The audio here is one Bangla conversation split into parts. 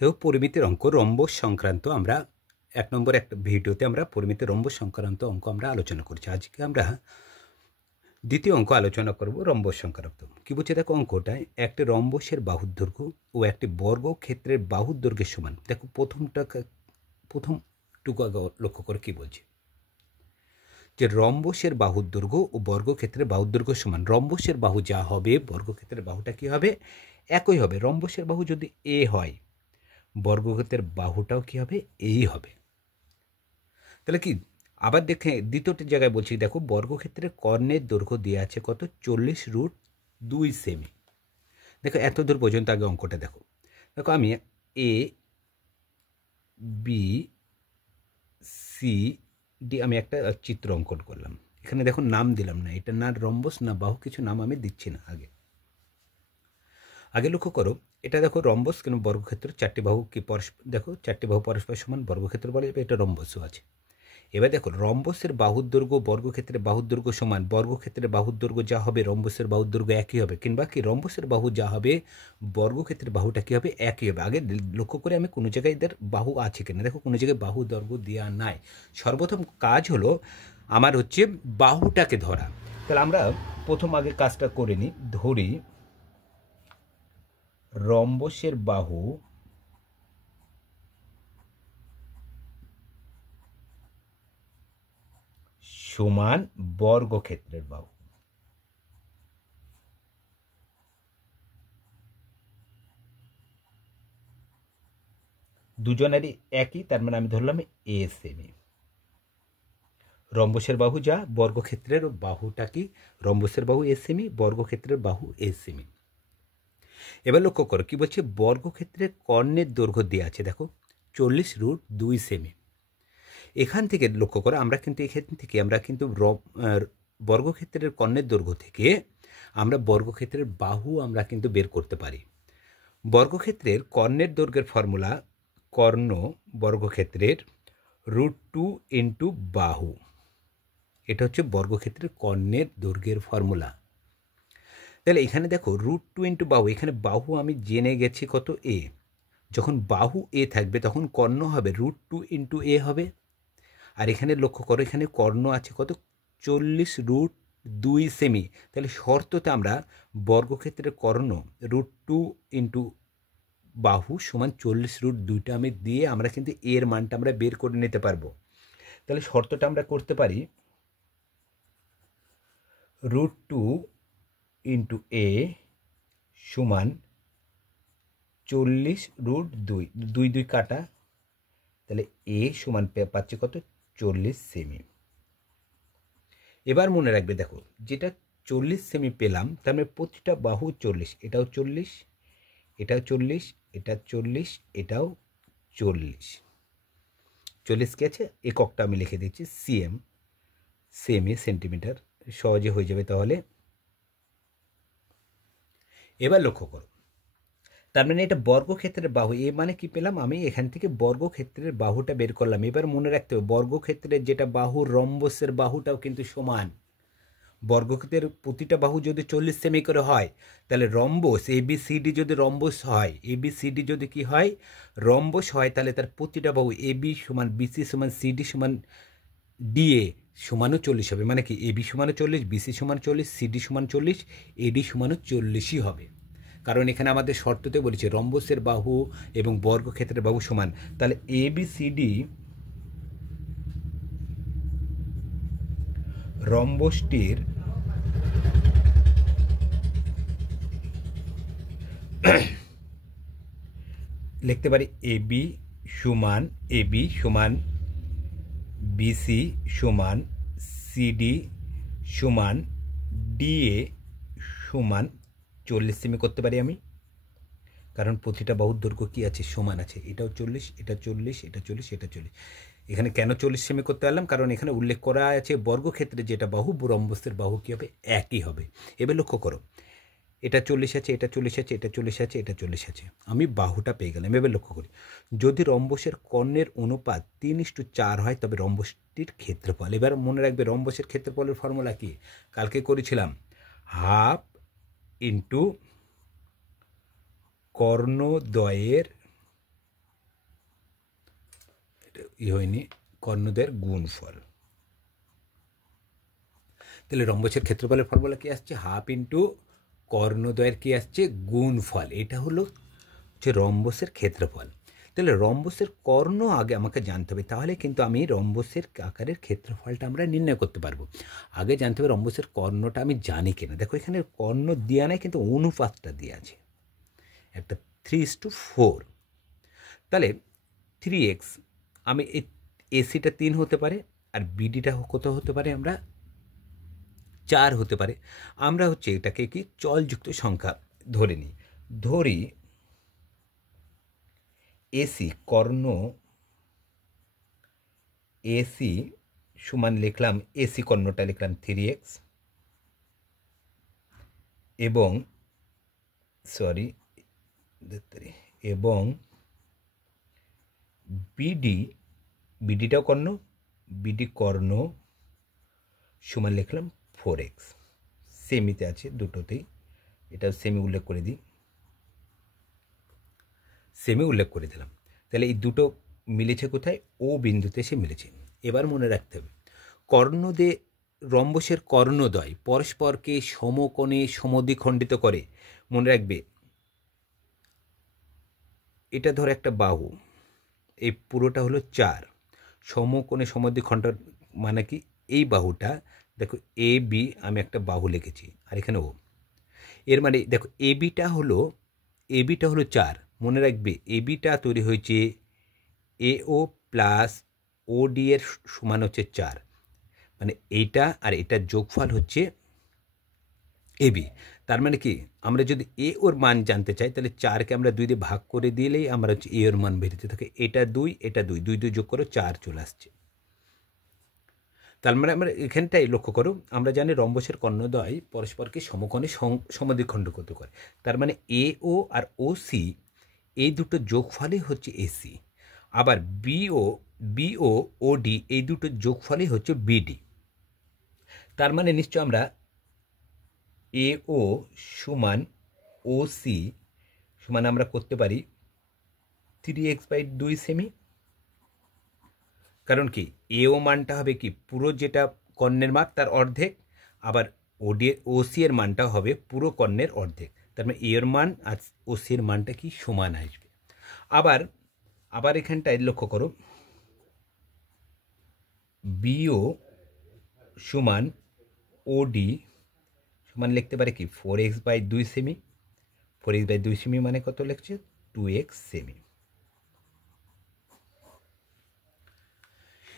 তো পরিমিতির অঙ্ক রম্বস সংক্রান্ত আমরা ১ নম্বর একটা ভিডিওতে আমরা পরিমিতির রম্বস সংক্রান্ত অঙ্ক আমরা আলোচনা করছি। আজকে আমরা দ্বিতীয় অঙ্ক আলোচনা করব রম্বস সংক্রান্ত। কি বলছে দেখো অঙ্কটায়, একটি রম্বসের বাহুর দৈর্ঘ্য ও একটি বর্গক্ষেত্রের বাহুর দৈর্ঘ্যের সমান। দেখো প্রথমটুকু আগে লক্ষ্য করে কি বলছে, যে রম্বসের বাহুর দৈর্ঘ্য ও বর্গক্ষেত্রের বাহুর দৈর্ঘ্য সমান। রম্বসের বাহু যা হবে বর্গক্ষেত্রের বাহুটা কি হবে, একই হবে। রম্বসের বাহু যদি এ হয়, বর্গক্ষেত্রের বাহুটাও কি হবে, এই হবে। তাহলে কি আবার দেখে দ্বিতীয়টি জায়গায় বলছি, দেখো বর্গক্ষেত্রের কর্ণের দৈর্ঘ্য দেওয়া আছে কত, 40√2 সেমি। দেখো এত দূর পর্যন্ত আগে অঙ্কটা দেখো। দেখো আমি এ বি সি ডি আমি একটা চিত্র অঙ্কন করলাম। এখানে দেখো নাম দিলাম না, এটা না রম্বস না বাহু, কিছু নাম আমি দিচ্ছি না। আগে লক্ষ্য করো, এটা দেখো রম্বস কেন, বর্গক্ষেত্র চারটি বাহু কি পরস্পর, দেখো চারটি বাহু পরস্পর সমান, বর্গক্ষেত্র বলা যাবে, এটা রম্বসও আছে। এবার দেখো রম্বসের বাহুর দৈর্ঘ্য বর্গক্ষেত্রের বাহুর দৈর্ঘ্য সমান। বর্গক্ষেত্রের বাহুর দৈর্ঘ্য যা হবে রম্বসের বাহুর দৈর্ঘ্য একই হবে, কিংবা কি রম্বসের বাহু যা হবে বর্গক্ষেত্রের বাহুটা কী হবে, একই হবে। আগে লক্ষ্য করে আমি কোনো জায়গায় এদের বাহু আছে কিনা, দেখো কোনো জায়গায় বাহু দৈর্ঘ্য দেওয়া নাই। সর্বপ্রথম কাজ হলো আমার হচ্ছে বাহুটাকে ধরা। তাহলে আমরা প্রথম আগে কাজটা করে নিই। ধরি রম্বসের বাহু সমান বর্গক্ষেত্রের বাহু। দুজনেরই একই, তার মানে আমি ধরলাম এ সেমি। রম্বসের বাহু যা, বর্গক্ষেত্রের বাহুটা কি, রম্বসের বাহু এ সেমি, বর্গক্ষেত্রের বাহু এ সেমি। এবার লক্ষ্য করো কি বলছে, বর্গক্ষেত্রের কর্ণের দৈর্ঘ্য দেওয়া আছে দেখো 40√2 সেমি। এখান থেকে লক্ষ্য করো আমরা কিন্তু বর্গক্ষেত্রের কর্ণের দৈর্ঘ্য থেকে আমরা বর্গক্ষেত্রের বাহু আমরা কিন্তু বের করতে পারি। বর্গক্ষেত্রের কর্ণের দৈর্ঘ্যের ফর্মুলা, কর্ণ বর্গক্ষেত্রের √2 ইন্টু বাহু। এটা হচ্ছে বর্গক্ষেত্রের কর্ণের দৈর্ঘ্যের ফর্মুলা। তাহলে এখানে দেখো √2 ইন্টু বাহু, এখানে বাহু আমি জেনে গেছি কত, এ। যখন বাহু এ থাকবে তখন কর্ণ হবে √2 ইন্টু এ হবে। আর এখানে লক্ষ্য করো, এখানে কর্ণ আছে কত, 40√2 সেমি। তাহলে শর্ততে আমরা বর্গক্ষেত্রের কর্ণ √2 ইন্টু বাহু সমান 40√2টা আমি দিয়ে আমরা কিন্তু এর মানটা আমরা বের করে নিতে পারবো। তাহলে শর্তটা আমরা করতে পারি, √2 ইন্টু এ সমান 40√2, 2 কাটা, তাহলে এ সমান পাচ্ছে কত, 40 সেমি। এবার মনে রাখবে দেখো, যেটা 40 সেমি পেলাম তার মানে প্রতিটা বাহু 40, এটাও 40, এটাও 40, এটা 40, এটাও 40। 40 কে আছে এককটা আমি লিখে দিচ্ছি সিএম, সেমি সেন্টিমিটার, সহজে হয়ে যাবে তাহলে। এবার লক্ষ্য করো, তার মানে এটা বর্গক্ষেত্রের বাহু, এ মানে কি পেলাম, আমি এখান থেকে বর্গক্ষেত্রের বাহুটা বের করলাম। এবার মনে রাখতে হবে বর্গক্ষেত্রের যেটা বাহু রম্বসের বাহুটাও কিন্তু সমান। বর্গক্ষেত্রের প্রতিটা বাহু যদি 40 সেমি করে হয়, তাহলে রম্বস এবিসিডি যদি রম্বস হয়, এবিসিডি যদি কি হয়, রম্বস হয়, তাহলে তার প্রতিটা বাহু এবি সমান বিসি সমান সিডি সমান ডিএ সমানও 40 হবে। মানে কি এবি সমানও 40, বিসি সমান 40, সিডি সমান 40, এডি সমানও 40ই হবে। কারণ এখানে আমাদের শর্ততে বলেছে রম্বসের বাহু এবং বর্গক্ষেত্রের বাহু সমান। তাহলে এবিসিডি রম্বসটির লিখতে পারি এবি সমান বিসি সমান সিডি সমান ডিএ সমান 40 সেমি করতে পারি আমি, কারণ প্রতিটা বাহুর দৈর্ঘ্য কী আছে, সমান আছে। এটাও 40, এটা 40, এটা 40, এটা 40। এখানে কেন 40 সেমি করতে পারলাম, কারণ এখানে উল্লেখ করা আছে বর্গক্ষেত্রে যেটা বাহু রম্বসের বাহু কী হবে, একই হবে। এবার লক্ষ্য করো, এটা 40 আছে, এটা 40 আছে, এটা 40 আছে, এটা 40 আছে, আমি বাহুটা পেয়ে গেলাম। এবার লক্ষ্য করি, যদি রম্বসের কর্ণের অনুপাত 3:4 হয় তবে রম্বসটির ক্ষেত্রফল। এবার মনে রাখবে রম্বসের ক্ষেত্রফলের ফর্মুলা কি, কালকে করেছিলাম, হাফ ইন্টু কর্ণদ্বয়ের হয়নি, কর্ণদ্বয়ের গুণফল। তাহলে রম্বসের ক্ষেত্রফলের ফর্মুলা কি আসছে? হাফ ইন্টু কর্ণদ্বয়ের কি আসছে? গুণফল। এটা হলো রম্বসের ক্ষেত্রফল। তাহলে রম্বসের কর্ণ আগে আমাকে জানতে হবে, তাহলে কিন্তু আমি রম্বসের আকারের ক্ষেত্রফলটা আমরা নির্ণয় করতে পারবো। আগে জানতে হবে রম্বসের কর্ণটা আমি জানি কিনা। দেখো এখানে কর্ণ দেওয়া নাই, কিন্তু অনুপাতটা দেওয়া আছে একটা 3:4। তাহলে 3x, আমি এই এসিটা 3 হতে পারে, আর বিডিটা কত হতে পারে? আমরা 4 হতে পারে। আমরা এটাকে কি চলযুক্ত সংখ্যা ধরে নিই। ধরি এসি কর্ণ এসি সমান লিখলাম, এসি কর্ণটা লিখলাম 3x, এবং এবং বিডিটাও কর্ণ, বিডি কর্ণ সমান লিখলাম 4x। সেমিতে আছে দুটোতেই, এটা সেমি উল্লেখ করে দিই, সেমি উল্লেখ করে দিলাম। তাহলে এই দুটো মিলেছে কোথায়? ও বিন্দুতে এসে মিলেছে। এবার মনে রাখতে হবে রম্বসের কর্ণদ্বয় পরস্পরকে সমকোণে সমদ্বিখণ্ডিত করে। মনে রাখবে, এটা ধর একটা বাহু, এই পুরোটা হলো 4, সমকোণে সমদ্বিখণ্ড মানে কি? এই বাহুটা দেখো এ বি, আমি একটা বাহু লিখেছি, আর এখানে ও। এর মানে দেখো এবিটা হলো 4। মনে রাখবে এবিটা তৈরি হয়েছে এও প্লাস ও ডি এর সমান হচ্ছে 4, মানে এইটা আর এটার যোগফল হচ্ছে এবি। তার মানে কি, আমরা যদি এ ওর মান জানতে চাই, তাহলে 4কে আমরা 2 দিয়ে ভাগ করে দিলেই আমরা এ ওর মান বেরোতে থাকে। এটা 2, এটা 2, 2 2 যোগ করো, 4 চলে আসছে। তার মানে আমরা এখানটাই লক্ষ্য করো, আমরা জানি রম্বসের কর্ণদ্বয় পরস্পরকে সমকোণে সমদ্বিখণ্ডিত করে। তার মানে এ ও আর ও সি, এই দুটো যোগফলই হচ্ছে এসি। আবার বিও ও ডি, এই দুটো যোগফলই হচ্ছে বিডি। তার মানে নিশ্চয় আমরা এ ও সমান ও সি সমান আমরা করতে পারি 3x/2 সেমি। কারণ কি, এও মানটা হবে কি পুরো যেটা কর্ণের মাপ তার অর্ধেক, আবার ওসি এর মানটা হবে পুরো কর্ণের অর্ধেক। তার মানে এর মান আর ওসি এর মানটা কি সমান আসবে। আবার এখানটায় লক্ষ্য করো, বিও সমান ওডি সমান লিখতে পারে কি 4x/2 সেমি। 4x/2 সেমি মানে কত লিখছে? 2x semi.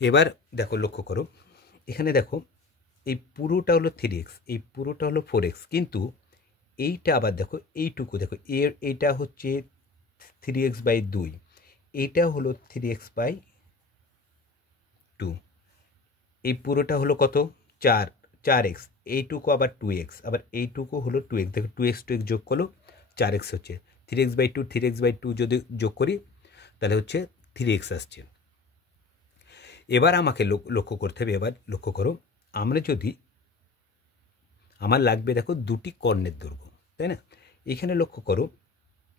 এবার দেখো লক্ষ্য করো, এখানে দেখো এই পুরোটা হলো 3x, এই পুরোটা হলো 4x, কিন্তু এইটা আবার দেখো, এইটুকু দেখো, এইটা হচ্ছে 3x/2, এইটা হলো 3x/2, এই পুরোটা হলো কত? 4x, এইটুকু আবার 2x, আবার এইটুকু হলো 2x। দেখো 2x যোগ করলো 4x হচ্ছে। 3x/2 যদি যোগ করি তাহলে হচ্ছে 3x আসছে। এবার আমাকে লক্ষ্য করতে হবে, এবার লক্ষ্য করো, আমরা যদি আমার লাগবে দেখো দুটি কর্ণের দৈর্ঘ্য, তাই না? এখানে লক্ষ্য করো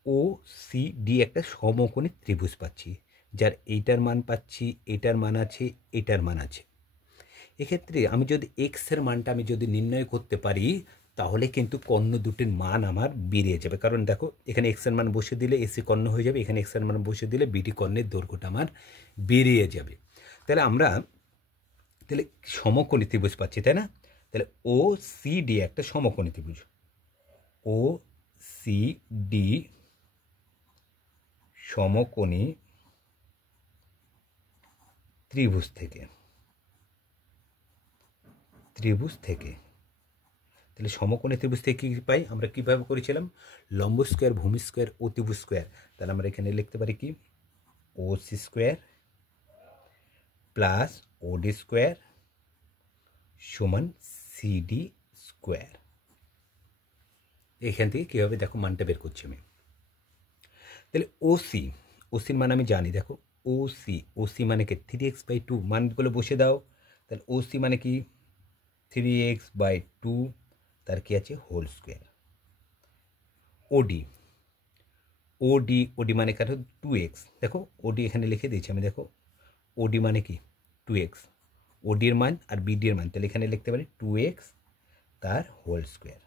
ও সি ডি একটা সমকোণী ত্রিভুজ পাচ্ছি, যার এইটার মান পাচ্ছি, এটার মান আছে, এটার মান আছে। এক্ষেত্রে আমি যদি এক্সের মানটা আমি যদি নির্ণয় করতে পারি, তাহলে কিন্তু কর্ণ দুটির মান আমার বেরিয়ে যাবে। কারণ দেখো এখানে এক্সের মান বসে দিলে এসি কর্ণ হয়ে যাবে, এখানে এক্সের মান বসে দিলে বিডি কর্ণের দৈর্ঘ্যটা আমার বেরিয়ে যাবে। তাহলে আমরা সমকোণী ত্রিভুজ পাচ্ছি, তাই না? তাহলে ও সি ডি একটা সমকোণী ত্রিভুজ, ও সি ডি সমকোণী ত্রিভুজ থেকে তাহলে সমকোণী ত্রিভুজ থেকে কী পাই? আমরা কীভাবে করেছিলাম? লম্ব স্কোয়ার, ভূমি স্কোয়ার, অতিভুজ স্কোয়ার। তাহলে আমরা এখানে লিখতে পারি কি, O C square plus OD square সমান সিডি স্কোয়ার। এখান থেকে কীভাবে দেখো মানটা বের করছি আমি। তাহলে ওসির মান আমি জানি, দেখো ওসি মানে কি 3x/2, মানগুলো বসে দাও। তাহলে ওসি মানে কি 3x/2, তার কি আছে হোল স্কোয়ার। ওডি মানে কারো 2x, দেখো ওডি এখানে লিখে দিয়েছি আমি, দেখো ওডি মানে কি 2x, ওডির মান আর বিডির মান, তাহলে এখানে লিখতে পারি 2x তার হোল স্কোয়ার।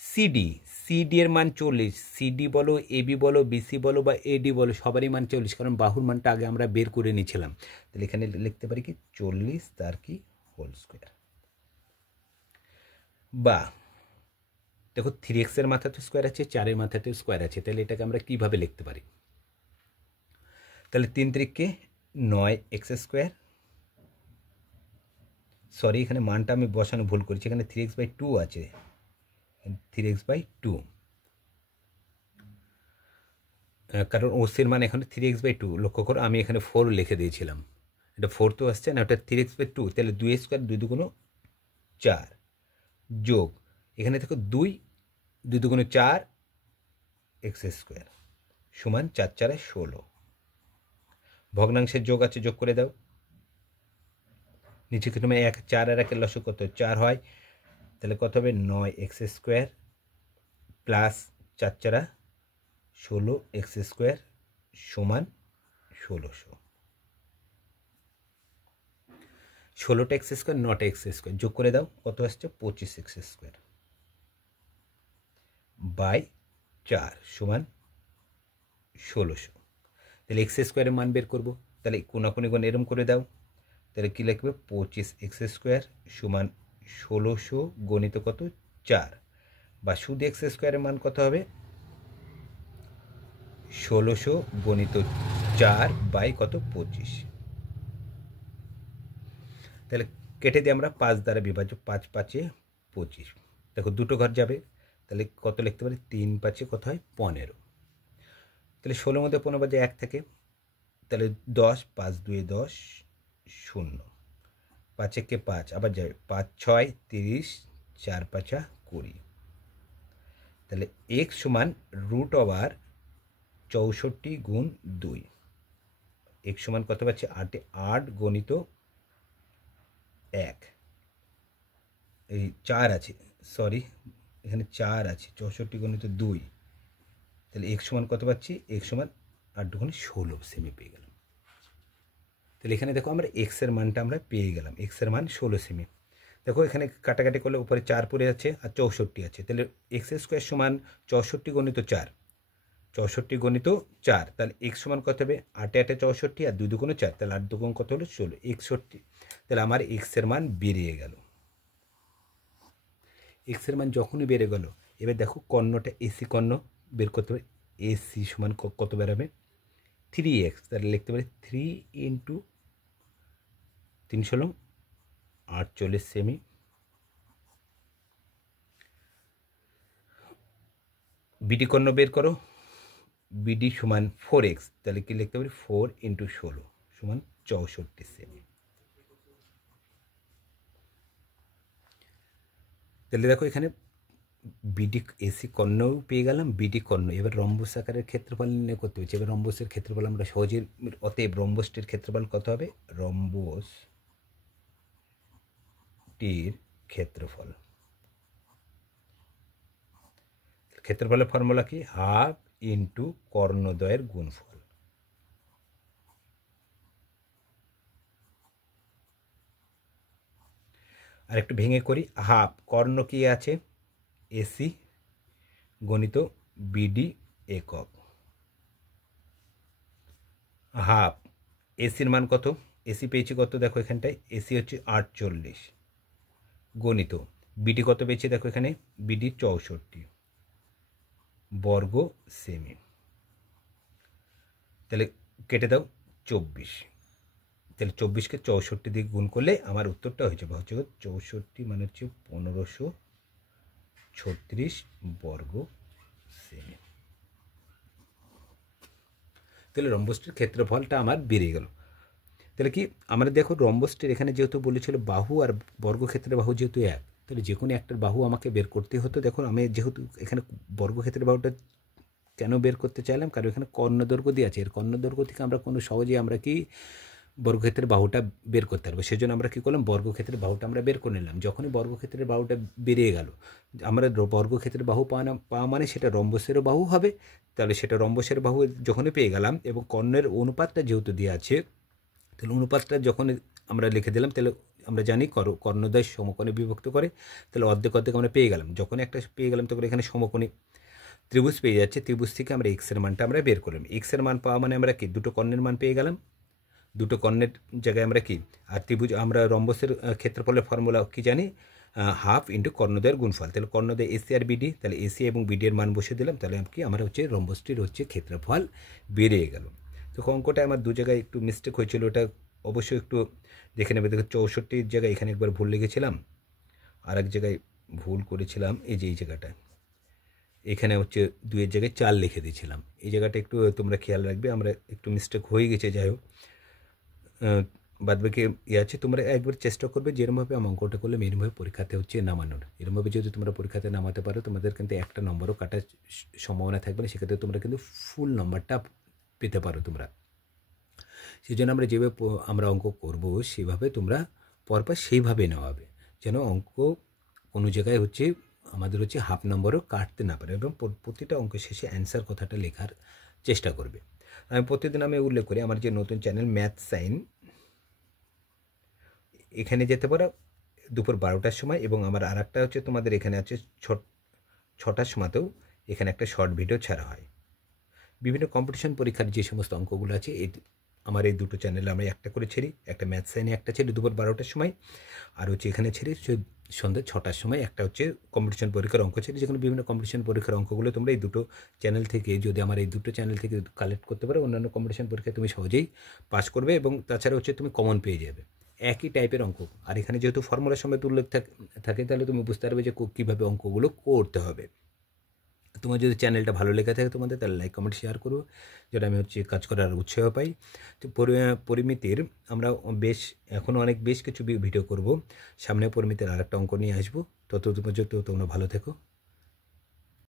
সিডি এর মান 40, সিডি বলো, এবি বলো, বিসি বলো বা এডি বলো, সবারই মান 40, কারণ বাহুর মানটা আগে আমরা বের করে নিয়েছিলাম। তাহলে এখানে লিখতে পারি কি 40 তার কি হোল স্কোয়ার। বা দেখো 3x এর মাথাতে স্কোয়ার আছে, 4-এর মাথাতে স্কোয়ার আছে, তাহলে এটাকে আমরা কিভাবে লিখতে পারি? তাহলে 3 3কে 9x স্কোয়ার, সরি এখানে মানটা আমি বসানো ভুল করেছি, এখানে 3x/2 আছে, 3x/2, কারণ ওসির মান এখানে 3x/2, লক্ষ্য করো আমি এখানে 4 লিখে দিয়েছিলাম, এটা 4 তো আসছে না, ওটা 3x/2, তাহলে 2 স্কোয়ার, 2 দুগুণ 4, যোগ এখানে দেখো 2 দুগুণ 4 এক্স স্কোয়ার সমান 4 4 16, ভগ্নাংশের যোগ আছে, যোগ করে দাও, নিচে তুমি 1 4 আর 1 লসক কত 4 হয়, তাহলে কত হবে 9x square plus 4 4 16x square সমান 1600, 16টা এক্স স্কোয়ার 9টা এক্স স্কোয়ার যোগ করে দাও, কত আসছে 25x স্কোয়ার বাই 4 সমান 1600। তাহলে এক্স স্কোয়ারের মান বের করবো, তাহলে কোনাকুনি গুণ এরম করে দাও, তাহলে কী লিখবে 25x স্কোয়ার সমান 1600 গণিত কত 4, বা শুধু এক্স স্কোয়ারের মান কত হবে 1600 গণিত 4 বাই কত 25, তাহলে কেটে দিয়ে আমরা 5 দ্বারা বিভাজ্য, 5 5 25, দেখো দুটো ঘর যাবে, তাহলে কত লিখতে পারি 3 5 কত হয় 15, তাহলে 16 মধ্যে 15 বাজে 1 থেকে, তাহলে 10 5 2 10 0, 5 1 5 আবার যাবে 5 6 30 4 5 20, তাহলে x সমান √64 গুণ 2, x সমান কত পাচ্ছি 8 গণিত 1, এই 4 আছে, সরি এখানে 4 আছে, 64 গণিত 2, তাহলে x সমান কত পাচ্ছি, x সমান 8 দুগুণে 16 সেমি পেয়ে গেলাম। তাহলে এখানে দেখো আমরা x এর মানটা আমরা পেয়ে গেলাম, x এর মান 16 সেমি। দেখো এখানে কাটাকাটি করলে উপরে 4 পড়ে আছে আর 64 আছে, তাহলে x স্কোয়ার সমান 64 গণিত 4, 64 গণিত 4, তাহলে x সমান কত হবে 8 8 64 আর 2 দুগুণ 4, তাহলে 8 দুগুণ কত হলো 16, 61, তাহলে আমার x এর মান বেরিয়ে গেল। x এর মান যখনই বেড়ে গেল, এবার দেখো কর্ণটা এসি কর্ণ বের করতে হবে, এসি সমান কত বেরোবে 3x, তাহলে লিখতে পারি 3 ইন্টু 3 16 48 সেমি, বিডি কর্ণ বের করো, বিডি সমান 4x, তাহলে কি লিখতে পারি 4 ইন্টু 16 সমান 64 সেমি। তাহলে দেখো এখানে বিডি এসি কর্ণও পেয়ে গেলাম, বিডি কর্ণ। এবার রম্বস আকারের ক্ষেত্রফল নির্ণয় করতে হচ্ছে, এবার রম্বসের ক্ষেত্রফল আমরা সহজেই, অতএব রম্বসটির ক্ষেত্রফল কত হবে, রম্বসটির ক্ষেত্রফলের ফর্মুলা কি, হাফ ইন্টু কর্ণদ্বয়ের গুণফল। আর একটু ভেঙে করি, হাফ কর্ণ কি আছে এসি গণিত বিডি একক, হাফ এসির মান কত, এসি পেয়েছি কত দেখো এখানটায়, এসি হচ্ছে 48 গণিত বিডি কত পেয়েছি দেখো এখানে, বিডি 64 বর্গ সেমি, তাহলে কেটে দাও 24, তাহলে 24কে 64 দিয়ে গুণ করলে আমার উত্তরটা হয়ে যাবে, হচ্ছে 64 মানে হচ্ছে 1536 বর্গ সেমি। তাহলে রম্বসটির ক্ষেত্রফলটা আমার বেরিয়ে গেল। তাহলে কি আমরা দেখো রম্বসটির এখানে যেহেতু বলেছিল বাহু আর বর্গক্ষেত্রের বাহু যেহেতু এক, তাহলে যে কোনো একটার বাহু আমাকে বের করতে হতো। দেখো আমি যেহেতু এখানে বর্গক্ষেত্রের বাহুটা কেন বের করতে চাইলাম, কারণ এখানে কর্ণদৈর্ঘ্য দিয়ে আছে, এর কর্ণদৈর্ঘ্য থেকে আমরা কোনো সহজেই আমরা কি বর্গক্ষেত্রের বাহুটা বের করতে পারবো, সেজন্য আমরা কী করলাম বর্গক্ষেত্রের বাহুটা আমরা বের করে নিলাম। যখনই বর্গক্ষেত্রের বাহুটা বেরিয়ে গেল, আমরা বর্গক্ষেত্রের বাহু পাওয়া মানে সেটা রম্বসেরও বাহু হবে, তাহলে সেটা রম্বসের বাহু যখনই পেয়ে গেলাম, এবং কর্ণের অনুপাতটা যেহেতু দেওয়া আছে তাহলে অনুপাতটা যখন আমরা লিখে দিলাম, তাহলে আমরা জানি কর্ণদ্বয় সমকোণে বিভক্ত করে, তাহলে অর্ধেক অর্ধেক আমরা পেয়ে গেলাম। যখন একটা পেয়ে গেলাম তখন এখানে সমকোণী ত্রিভুজ পেয়ে যাচ্ছে, ত্রিভুজ থেকে আমরা এক্সের মানটা আমরা বের করলাম। এক্সের মান পাওয়া মানে আমরা কি দুটো কর্ণের মান পেয়ে গেলাম, দুটো কর্ণের জায়গায় আমরা কি, আর ত্রিভুজ আমরা রম্বসের ক্ষেত্রফলের ফর্মুলা কি জানি, হাফ ইন্টু কর্ণদ্বয়ের গুণফল। তাহলে কর্ণদ্বয় এসি আর বিডি, তাহলে এসি এবং বিডি এর মান বসে দিলাম, তাহলে কি আমার হচ্ছে রম্বসটির হচ্ছে ক্ষেত্রফল বেরিয়ে গেল। তো অঙ্কটা আমার দু জায়গায় একটু মিস্টেক হয়েছিল, ওটা অবশ্যই একটু দেখে নেবে। দেখো 64 জায়গায় এখানে একবার ভুল লিখেছিলাম, আর এক জায়গায় ভুল করেছিলাম, এই যে এই জায়গাটা এখানে হচ্ছে 2-এর জায়গায় 4 লিখে দিয়েছিলাম। এই জায়গাটা একটু তোমরা খেয়াল রাখবে, আমরা একটু মিস্টেক হয়ে গেছে। যাই হোক, বাদবাকি আছে, তোমরা একবার চেষ্টা করবে যেরমভাবে আমার অঙ্কটা করলে এরমভাবে পরীক্ষাতে হচ্ছে নামানোর। এরমভাবে যদি তোমরা পরীক্ষাতে নামাতে পারো, তোমাদের কিন্তু একটা নম্বরও কাটার সম্ভাবনা থাকবে না, সেক্ষেত্রে তোমরা কিন্তু ফুল নম্বরটা পেতে পারো তোমরা। সেই জন্য আমরা যেভাবে আমরা অঙ্ক করব সেভাবে তোমরা পরপর সেইভাবে নেওয়াবে, যেন অঙ্ক কোনো জায়গায় হচ্ছে আমাদের হচ্ছে হাফ নম্বরও কাটতে না পারে, এবং প্রতিটা অঙ্ক শেষে অ্যান্সার কথাটা লেখার চেষ্টা করবে। আমি প্রতিদিন আমি উল্লেখ করি আমার যে নতুন চ্যানেল ম্যাথ সাইন, এখানে যেতে পারো দুপুর 12টার সময়, এবং আমার আর একটা হচ্ছে তোমাদের এখানে আছে 6টার সময়তেও এখানে একটা শর্ট ভিডিও ছাড়া হয়। বিভিন্ন কম্পিটিশন পরীক্ষার যে সমস্ত অঙ্কগুলো আছে আমার এই দুটো চ্যানেলে আমি একটা করে ছেড়ি, একটা ম্যাথ সাইনে একটা ছেড়ি দুপুর 12টার সময়, আর হচ্ছে এখানে ছেড়ি সন্ধ্যা 6টার সময় একটা হচ্ছে কম্পিটিশন পরীক্ষার অঙ্ক ছেড়ি। যেখানে বিভিন্ন কম্পিটিশন পরীক্ষার অঙ্কগুলো তোমরা এই দুটো চ্যানেল থেকে, যদি আমার এই দুটো চ্যানেল থেকে কালেক্ট করতে পারো, অন্যান্য কম্পিটিশন পরীক্ষায় তুমি সহজেই পাস করবে, এবং তাছাড়া হচ্ছে তুমি কমন পেয়ে যাবে একই টাইপের অঙ্ক। আর এখানে যেহেতু ফর্মুলার সময় উল্লেখ থাকে, তাহলে তুমি বুঝতে পারবে যে কীভাবে অঙ্কগুলো করতে হবে। তোমার যদি চ্যানেলটা ভালো লেগে থাকে তোমাদের, তাহলে লাইক কমেন্ট শেয়ার করো, যেটা আমি হচ্ছে কাজ করার উৎসাহ পাই। তো পরিমিতির আমরা এখনও বেশ কিছু ভিডিও করব, সামনে পরিমিতির আরেকটা অঙ্ক নিয়ে আসবো। তত পর্যন্ত তোমরা ভালো থেকো।